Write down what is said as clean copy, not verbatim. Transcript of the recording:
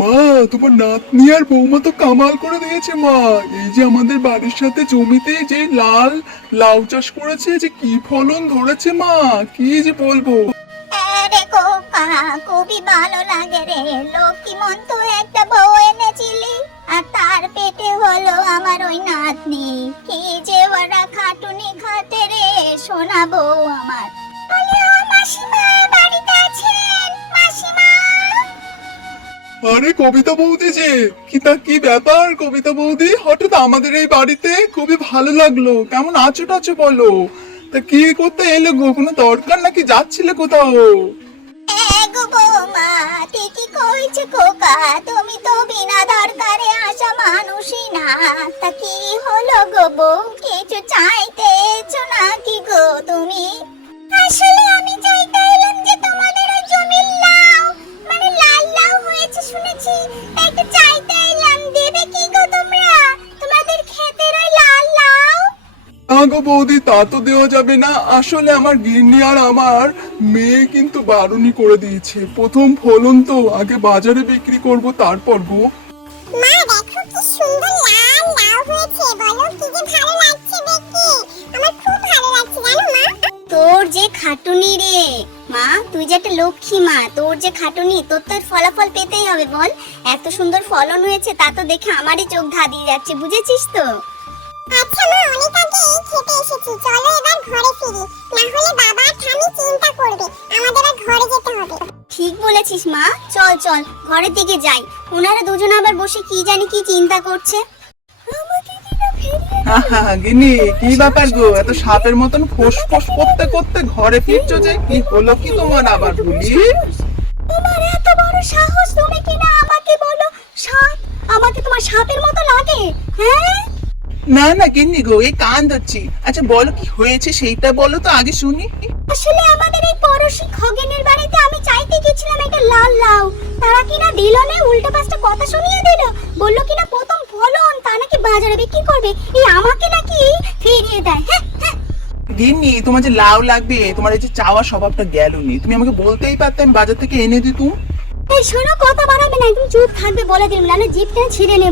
মা, তোমার নাতনি আর বৌমা তো কামাল করে দিয়েছে মা। এই যে আমাদের বাড়ির সাথে জমিতে যে লাল লাউ চাষ করেছে, যে কি ফলন ধরেছে মা, কি যে বলবো। আরে খোকা, খুবই ভালো লাগে রে। লক্ষ্মীমন্ত একটা বউ এনেছিলি, আর তার পেটে হলো আমার ওই নাতনি। কি যে ওরা খাটুনি খাটে রে, সোনা বউ আমার। বলে, ও মাসিমা বাড়িতে আছেন? মাসিমা! আরে কবিতা বৌদি যে, কি ব্যাপার কবিতা বৌদি, হঠাৎ আমাদের এই বাড়িতে? খুবই ভালো লাগলো। কেমন আছো টাছো বলো। তা কি করতে এলে গো? কোনো দরকার নাকি যাচ্ছিলে কোথাও? গো বৌমা, ঠিকই কইছে খোকা, তুমি তো বিনা দরকারে আসা মানুষই না। তা কি হলো গো বউ, কিছু চাইতে এসো নাকি গো তুমি? আসলে আমি চাইতে এলাম যে তোমাদের ওই জমির লাউ, মানে লাল লাউ হয়েছে শুনেছি, তাই একটু চাইতে এলাম, দেবে কি গো তোমরা তোমাদের ক্ষেতের ওই লাল লাউ? না গো বৌদি, তা তো দেওয়া যাবে না। আসলে আমার গিন্নি আর আমার মেয়ে কিন্তু বারণই করে দিয়েছে। প্রথম ফলন তো আগে বাজারে বিক্রি করব, তারপর গো। মা দেখো কি সুন্দর লাল লাউ হয়েছে, বলো কি যে ভালো লাগছে দেখতে। আমার খুব ভালো লাগছে জানো মা। তোর যে খাটুনি রে মা, তুই যে একটা লক্ষ্মী মা, তোর যে খাটুনি, তোর তো ফলাফল পেতেই হবে বল। এত সুন্দর ফলন হয়েছে, তা তো দেখে আমারই চোখ ধাঁধিয়ে যাচ্ছে, বুঝেছিস তো? আচ্ছা মা, অনেক আগে খেতে এসেছি, চলো এবার ঘরে ফিরি, না হলে বাবা আর ঠামি চিন্তা করবে, আমাদের আর ঘরে যেতে হবে। ঠিক বলেছিস মা, চল চল ঘরের দিকে যাই। ওনারা দুজন আবার বসে কি জানি কি চিন্তা করছে। গিন্নি, কি ব্যাপার গো? এত সাপের মতন ফোঁস করতে করতে ঘরে ফিরছো যে? কি হলো কি তোমার আবার বলি? তোমার এত বড় সাহস, তুমি কিনা আমাকে বলো সাপ? আমাকে তোমার সাপের মতো লাগে? হ্যাঁ, না না গিন্নি গো, এই কান ধরছি। আচ্ছা বলো কি হয়েছে সেইটা বলো তো আগে শুনি। আসলে আমাদের এই পড়োশি খগেনের বাড়িতে আমি চাইতে গেছিলাম একটা লাল লাউ, তারা কিনা দিল না, উল্টো পাল্টা কথা শুনিয়ে দিল। বললো কিনা প্রথম ফলন, তা নাকি বাজারে বিক্রি করবে, এই আমাকে নাকি ফিরিয়ে দেয়। হ্যাঁ হ্যাঁ, গিন্নি, তোমার যে লাউ লাগবে, তোমার এই যে চাওয়া স্বভাবটা গেলনি। তুমি আমাকে বলতেই পারতে, আমি বাজার থেকে এনে দিতুম। এই শোনো, কথা বাড়াবে না, একদম চুপ থাকবে বলে দিলাম, নাহলে জিভটা ছিঁড়ে নেব।